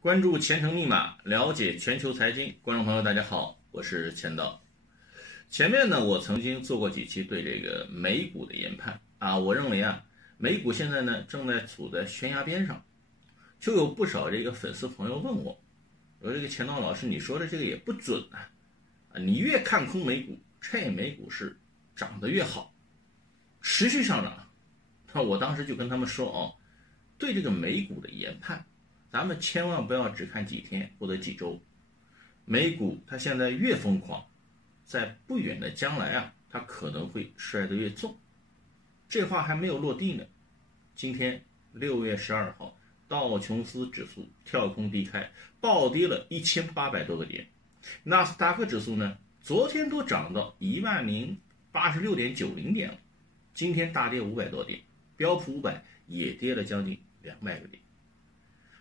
关注前程密码，了解全球财经。观众朋友，大家好，我是钱道。前面呢，我曾经做过几期对这个美股的研判啊，我认为啊，美股现在呢正在处在悬崖边上，就有不少这个粉丝朋友问我，说这个钱道老师，你说的这个也不准啊，你越看空美股，这美股是涨得越好，持续上涨。那我当时就跟他们说哦，对这个美股的研判，咱们千万不要只看几天或者几周，美股它现在越疯狂，在不远的将来啊，它可能会摔得越重。这话还没有落地呢。今天6月12号，道琼斯指数跳空低开，暴跌了1800多个点。纳斯达克指数呢，昨天都涨到10086.90点了，今天大跌500多点。标普500也跌了将近200个点。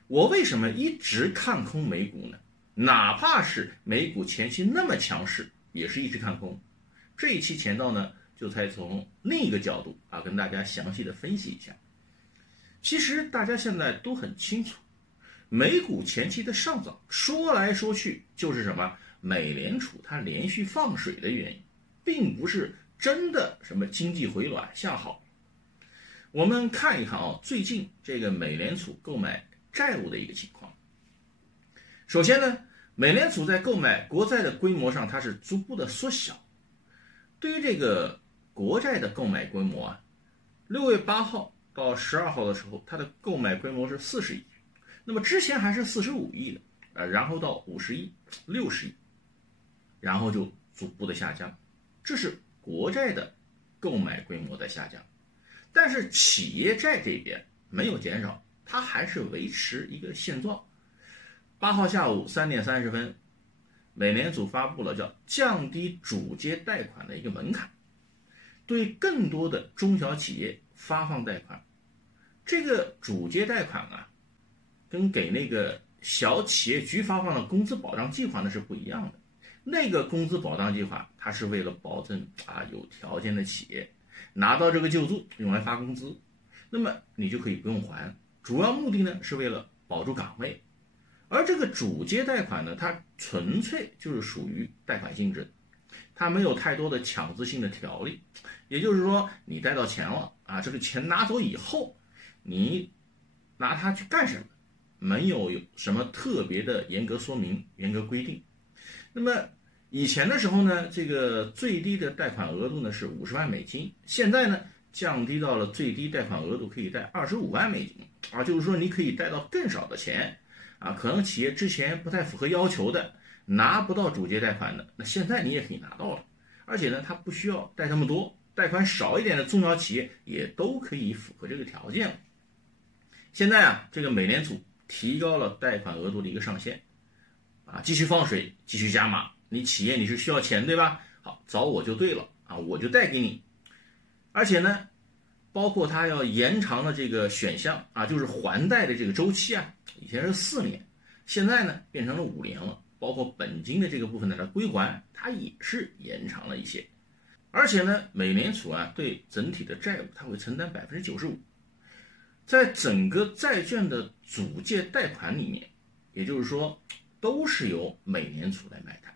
我为什么一直看空美股呢？哪怕是美股前期那么强势，也是一直看空。这一期钱道呢，就才从另一个角度啊，跟大家详细的分析一下。其实大家现在都很清楚，美股前期的上涨，说来说去就是什么？美联储它连续放水的原因，并不是真的什么经济回暖向好。我们看一看啊，最近这个美联储购买债务的一个情况。首先呢，美联储在购买国债的规模上，它是逐步的缩小。对于这个国债的购买规模啊，6月8号到12号的时候，它的购买规模是40亿，那么之前还是45亿的，然后到50亿、60亿，然后就逐步的下降，这是国债的购买规模在下降。但是企业债这边没有减少，它还是维持一个现状。8号下午3点30分，美联储发布了叫降低主接贷款的一个门槛，对更多的中小企业发放贷款。这个主接贷款啊，跟给那个小企业局发放的工资保障计划呢是不一样的。那个工资保障计划，它是为了保证有条件的企业拿到这个救助用来发工资，那么你就可以不用还，主要目的呢是为了保住岗位。而这个主接贷款呢，它纯粹就是属于贷款性质，它没有太多的强制性的条例。也就是说，你贷到钱了啊，这个钱拿走以后，你拿它去干什么，没有什么特别的严格说明、严格规定。那么以前的时候呢，这个最低的贷款额度呢是50万美金，现在呢降低到了最低贷款额度可以贷25万美金啊，就是说你可以贷到更少的钱啊，可能企业之前不太符合要求的，拿不到主接贷款的，那现在你也可以拿到了，而且呢，它不需要贷那么多，贷款少一点的中小企业也都可以符合这个条件了。现在啊，这个美联储提高了贷款额度的一个上限啊，继续放水，继续加码。你企业你是需要钱对吧？好，找我就对了啊，我就贷给你。而且呢，包括它要延长的这个选项啊，就是还贷的这个周期啊，以前是4年，现在呢变成了5年了。包括本金的这个部分的归还，它也是延长了一些。而且呢，美联储啊对整体的债务它会承担95%，在整个债券的主借贷款里面，也就是说都是由美联储来买单。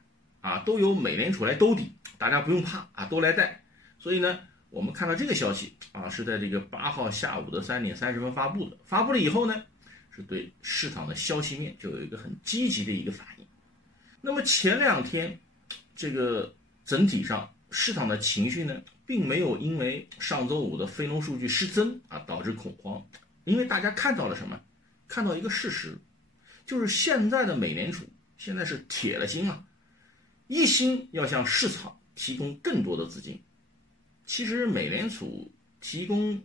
都由美联储来兜底，大家不用怕啊，都来贷。所以呢，我们看到这个消息啊，是在这个8号下午的3点30分发布的。发布了以后呢，是对市场的消息面就有一个很积极的一个反应。那么前2天，这个整体上市场的情绪呢，并没有因为上周五的非农数据失真导致恐慌，因为大家看到了什么？看到一个事实，就是现在的美联储现在是铁了心啊。一心要向市场提供更多的资金。其实美联储提供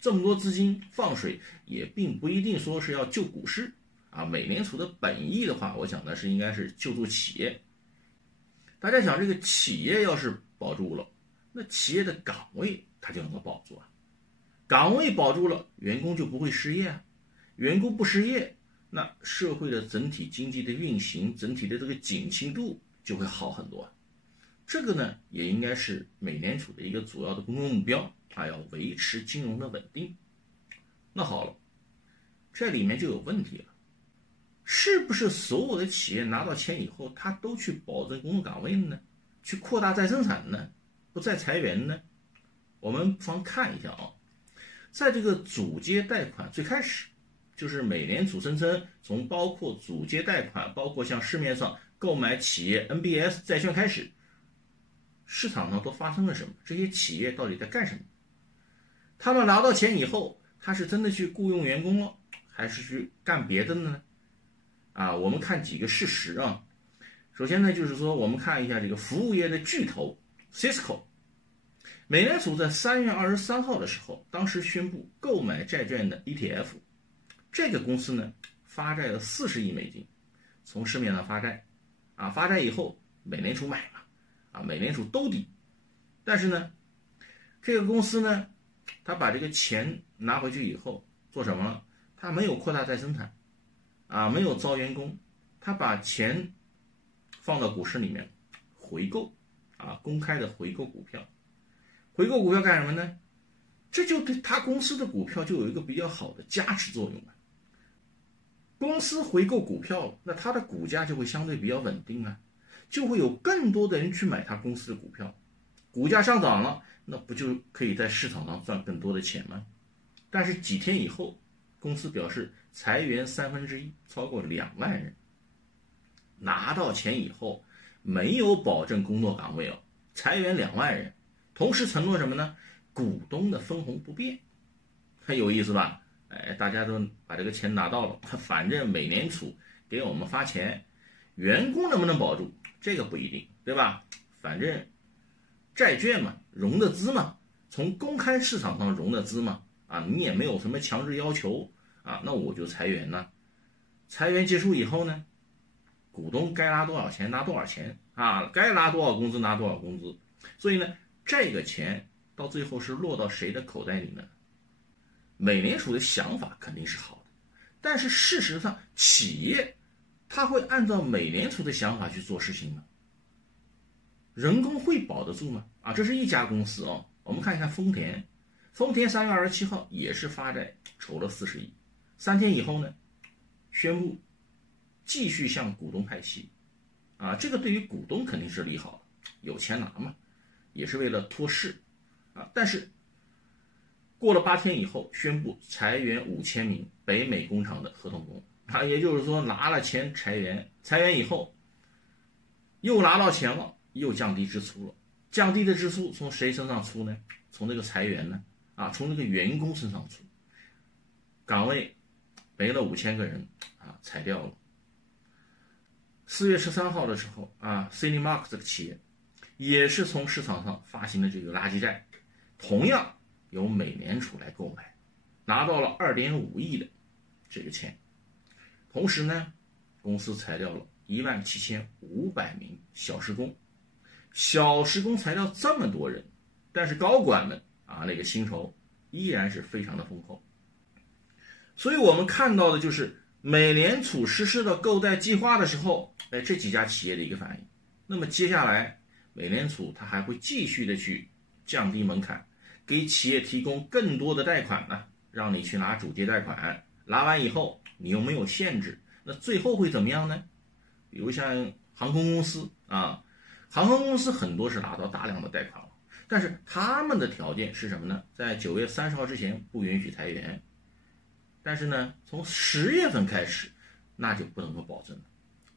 这么多资金放水，也并不一定说是要救股市啊。美联储的本意的话，我想呢是应该是救助企业。大家想，这个企业要是保住了，那企业的岗位它就能够保住啊。岗位保住了，员工就不会失业啊。员工不失业，那社会的整体经济的运行，整体的这个景气度就会好很多。这个呢，也应该是美联储的一个主要的工作目标要维持金融的稳定。那好了，这里面就有问题了。是不是所有的企业拿到钱以后，他都去保证工作岗位呢？去扩大再生产呢？不再裁员呢？我们不妨看一下啊，在这个阻街贷款最开始，就是美联储声称从包括阻街贷款，包括像市面上购买企业 NBS 债券开始，市场上都发生了什么？这些企业到底在干什么？他们拿到钱以后，他是真的去雇佣员工了，还是去干别的呢？我们看几个事实啊。首先呢，就是说我们看一下这个服务业的巨头 Cisco， 美联储在3月23号的时候，当时宣布购买债券的 ETF， 这个公司呢发债了40亿美金，从市面上发债，发债以后美联储买嘛，美联储兜底，但是呢，这个公司呢，他把这个钱拿回去以后做什么了？他没有扩大再生产，没有招员工，他把钱放到股市里面回购，公开的回购股票。回购股票干什么呢？这就对他公司的股票就有一个比较好的加持作用了。公司回购股票，那它的股价就会相对比较稳定啊，就会有更多的人去买他公司的股票，股价上涨了，那不就可以在市场上赚更多的钱吗？但是几天以后，公司表示裁员1/3，超过2万人。拿到钱以后，没有保证工作岗位哦，裁员2万人，同时承诺什么呢？股东的分红不变，很有意思吧？大家都把这个钱拿到了，反正美联储给我们发钱，员工能不能保住，这个不一定，对吧？反正债券嘛，融的资嘛，从公开市场上融的资嘛，你也没有什么强制要求那我就裁员了。裁员结束以后呢，股东该拿多少钱拿多少钱该拿多少工资拿多少工资。所以呢，这个钱到最后是落到谁的口袋里呢？美联储的想法肯定是好的，但是事实上企业它会按照美联储的想法去做事情吗？人工会保得住吗？这是一家公司哦。我们看一看丰田3月27号也是发债筹了40亿，3天以后呢，宣布继续向股东派息这个对于股东肯定是利好，有钱拿嘛，也是为了托市但是过了8天以后，宣布裁员5000名北美工厂的合同工也就是说拿了钱裁员以后又拿到钱了，又降低支出了。降低的支出从谁身上出呢？从这个裁员呢从这个员工身上出，岗位没了5000个人裁掉了。4月13号的时候CityMark 这个企业也是从市场上发行的这个垃圾债，同样由美联储来购买，拿到了2.5亿的这个钱。同时呢，公司裁掉了17500名小时工。小时工裁掉这么多人，但是高管们那个薪酬依然是非常的丰厚。所以我们看到的就是美联储实施的购债计划的时候，这几家企业的一个反应。那么接下来美联储它还会继续的去降低门槛，给企业提供更多的贷款呢，让你去拿主借贷款，拿完以后你又没有限制，那最后会怎么样呢？比如像航空公司航空公司很多是拿到大量的贷款了，但是他们的条件是什么呢？在9月30号之前不允许裁员，但是呢，从10月份开始，那就不能够保证了。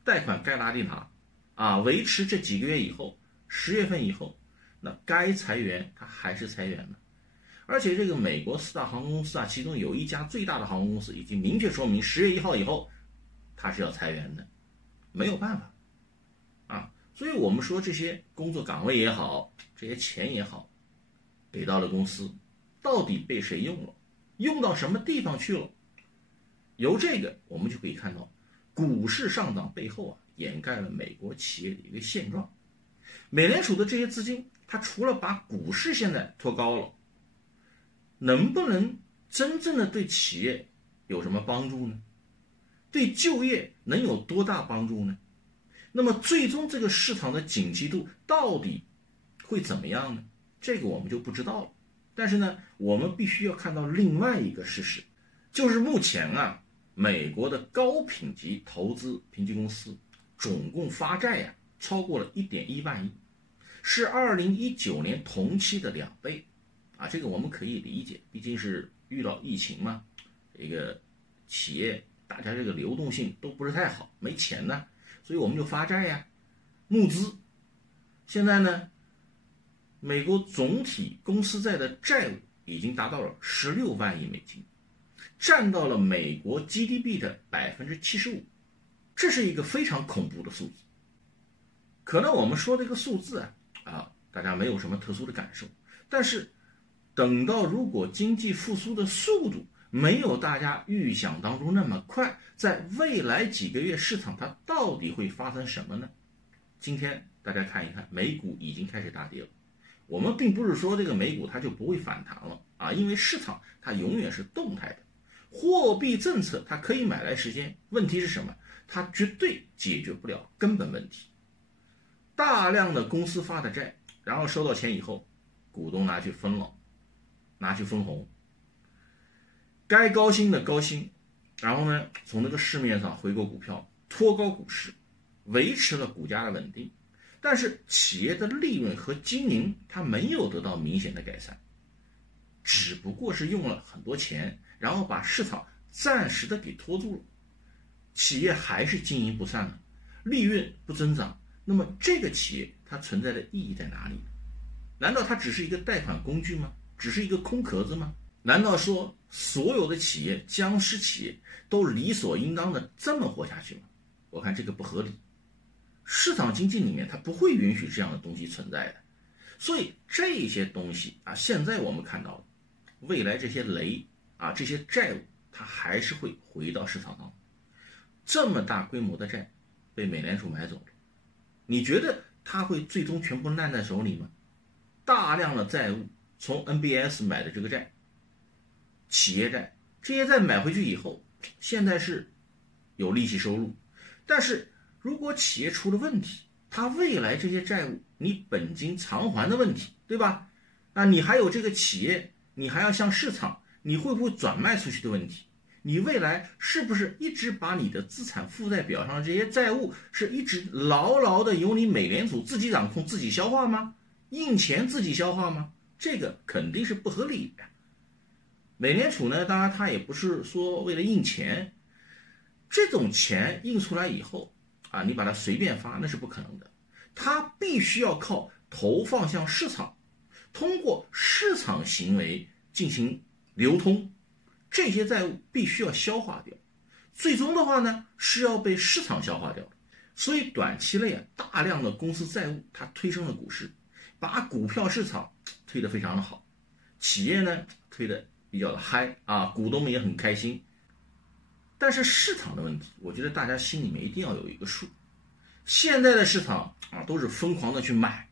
贷款该拿的拿维持这几个月以后，10月份以后，那该裁员它还是裁员了。而且这个美国4大航空公司其中有一家最大的航空公司已经明确说明10月1号以后它是要裁员的，没有办法所以我们说这些工作岗位也好，这些钱也好，给到了公司，到底被谁用了，用到什么地方去了？由这个我们就可以看到，股市上涨背后掩盖了美国企业的一个现状。美联储的这些资金，它除了把股市现在托高了，能不能真正的对企业有什么帮助呢？对就业能有多大帮助呢？那么最终这个市场的景气度到底会怎么样呢？这个我们就不知道了。但是呢，我们必须要看到另外一个事实，就是目前美国的高品级投资评级公司总共发债超过了 1.1 万亿，是2019年同期的2倍这个我们可以理解，毕竟是遇到疫情嘛，这个企业大家这个流动性都不是太好，没钱呢，所以我们就发债募资。现在呢，美国总体公司债的债务已经达到了16万亿美金，占到了美国 GDP 的 75%， 这是一个非常恐怖的数字。可能我们说这个数字大家没有什么特殊的感受，但是等到如果经济复苏的速度没有大家预想当中那么快，在未来几个月市场它到底会发生什么呢？今天大家看一看，美股已经开始大跌了。我们并不是说这个美股它就不会反弹了因为市场它永远是动态的，货币政策它可以买来时间，问题是什么？它绝对解决不了根本问题。大量的公司发的债，然后收到钱以后，股东拿去分了，拿去分红，该高兴的高兴，然后呢，从那个市面上回购股票，托高股市，维持了股价的稳定。但是企业的利润和经营它没有得到明显的改善，只不过是用了很多钱，然后把市场暂时的给拖住了，企业还是经营不善了，利润不增长。那么这个企业它存在的意义在哪里？难道它只是一个贷款工具吗？只是一个空壳子吗？难道说所有的企业，僵尸企业都理所应当的这么活下去吗？我看这个不合理。市场经济里面它不会允许这样的东西存在的，所以这些东西现在我们看到了，未来这些雷这些债务它还是会回到市场上。这么大规模的债被美联储买走了，你觉得它会最终全部烂在手里吗？大量的债务，从 NBS 买的这个债，企业债，这些债买回去以后，现在是有利息收入，但是如果企业出了问题，它未来这些债务你本金偿还的问题，对吧？你还有这个企业，你还要向市场，你会不会转卖出去的问题？你未来是不是一直把你的资产负债表上这些债务是一直牢牢的由你美联储自己掌控自己消化吗？印钱自己消化吗？这个肯定是不合理的。美联储呢，当然它也不是说为了印钱，这种钱印出来以后你把它随便发那是不可能的，它必须要靠投放向市场，通过市场行为进行流通，这些债务必须要消化掉，最终的话呢是要被市场消化掉的。所以短期内大量的公司债务它推升了股市，把股票市场推得非常的好，企业呢推得比较的嗨股东们也很开心。但是市场的问题，我觉得大家心里面一定要有一个数。现在的市场都是疯狂的去买，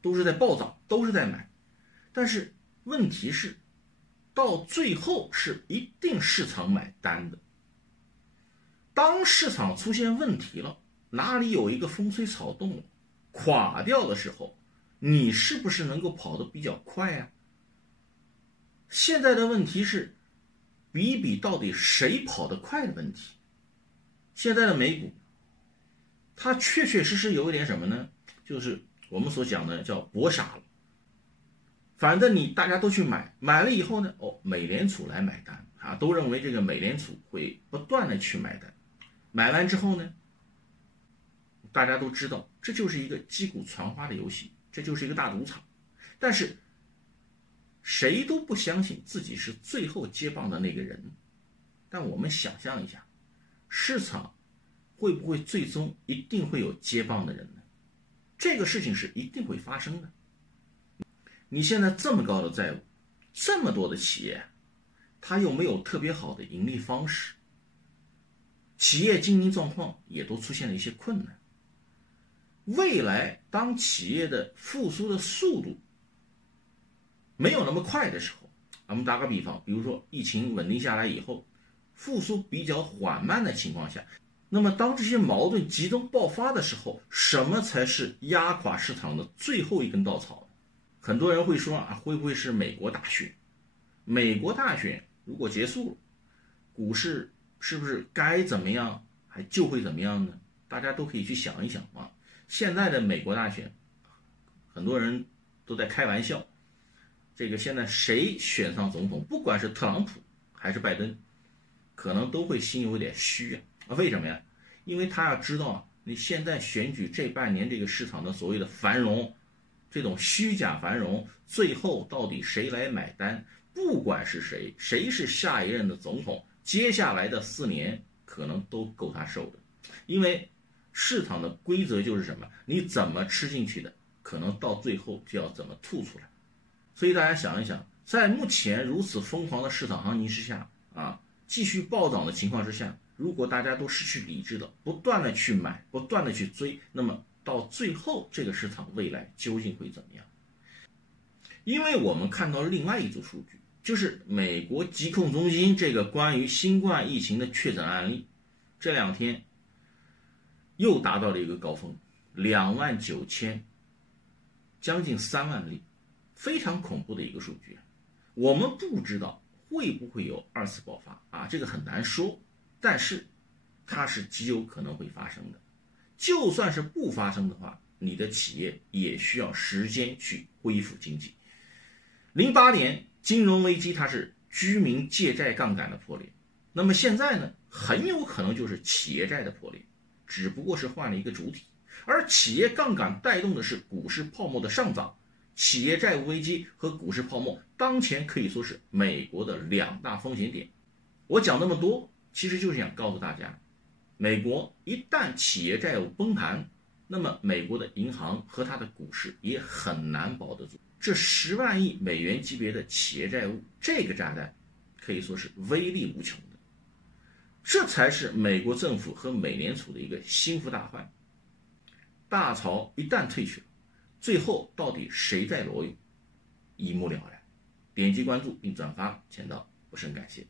都是在暴涨，都是在买。但是问题是，到最后是一定市场买单的。当市场出现问题了，哪里有一个风吹草动垮掉的时候，你是不是能够跑得比较快现在的问题是比到底谁跑得快的问题。现在的美股它确确实实有一点什么呢？就是我们所讲的叫博傻了。反正大家都去买了以后呢，美联储来买单都认为这个美联储会不断的去买单。买完之后呢，大家都知道这就是一个击鼓传花的游戏，这就是一个大赌场。但是谁都不相信自己是最后接棒的那个人。但我们想象一下，市场会不会最终一定会有接棒的人呢？这个事情是一定会发生的。你现在这么高的债务，这么多的企业，它又没有特别好的盈利方式，企业经营状况也都出现了一些困难。未来当企业的复苏的速度没有那么快的时候，我们打个比方，比如说疫情稳定下来以后，复苏比较缓慢的情况下，那么当这些矛盾集中爆发的时候，什么才是压垮市场的最后一根稻草？很多人会说会不会是美国大选？美国大选如果结束了，股市是不是该怎么样还就会怎么样呢？大家都可以去想一想啊。现在的美国大选，很多人都在开玩笑，这个现在谁选上总统，不管是特朗普还是拜登，可能都会心有点虚啊。为什么呀？因为他要知道啊，你现在选举这半年这个市场的所谓的繁荣，这种虚假繁荣，最后到底谁来买单？不管是谁，谁是下一任的总统，接下来的4年可能都够他受的。因为市场的规则就是什么？你怎么吃进去的，可能到最后就要怎么吐出来。所以大家想一想，在目前如此疯狂的市场行情之下啊，继续暴涨的情况之下，如果大家都失去理智的，不断的去买，不断的去追，那么到最后这个市场未来究竟会怎么样？因为我们看到另外一组数据，就是美国疾控中心这个关于新冠疫情的确诊案例，这2天又达到了一个高峰，29000，将近3万例，非常恐怖的一个数据。我们不知道会不会有2次爆发啊，这个很难说，但是它是极有可能会发生的。就算是不发生的话，你的企业也需要时间去恢复经济。08年金融危机，它是居民借债杠杆的破裂，那么现在呢，很有可能就是企业债的破裂，只不过是换了一个主体。而企业杠杆带动的是股市泡沫的上涨，企业债务危机和股市泡沫当前可以说是美国的2大风险点。我讲那么多，其实就是想告诉大家，美国一旦企业债务崩盘，那么美国的银行和它的股市也很难保得住。这10万亿美元级别的企业债务，这个炸弹可以说是威力无穷的。这才是美国政府和美联储的一个心腹大患。大潮一旦退去了，最后到底谁在裸泳，一目了然。点击关注并转发，签到，不胜感谢。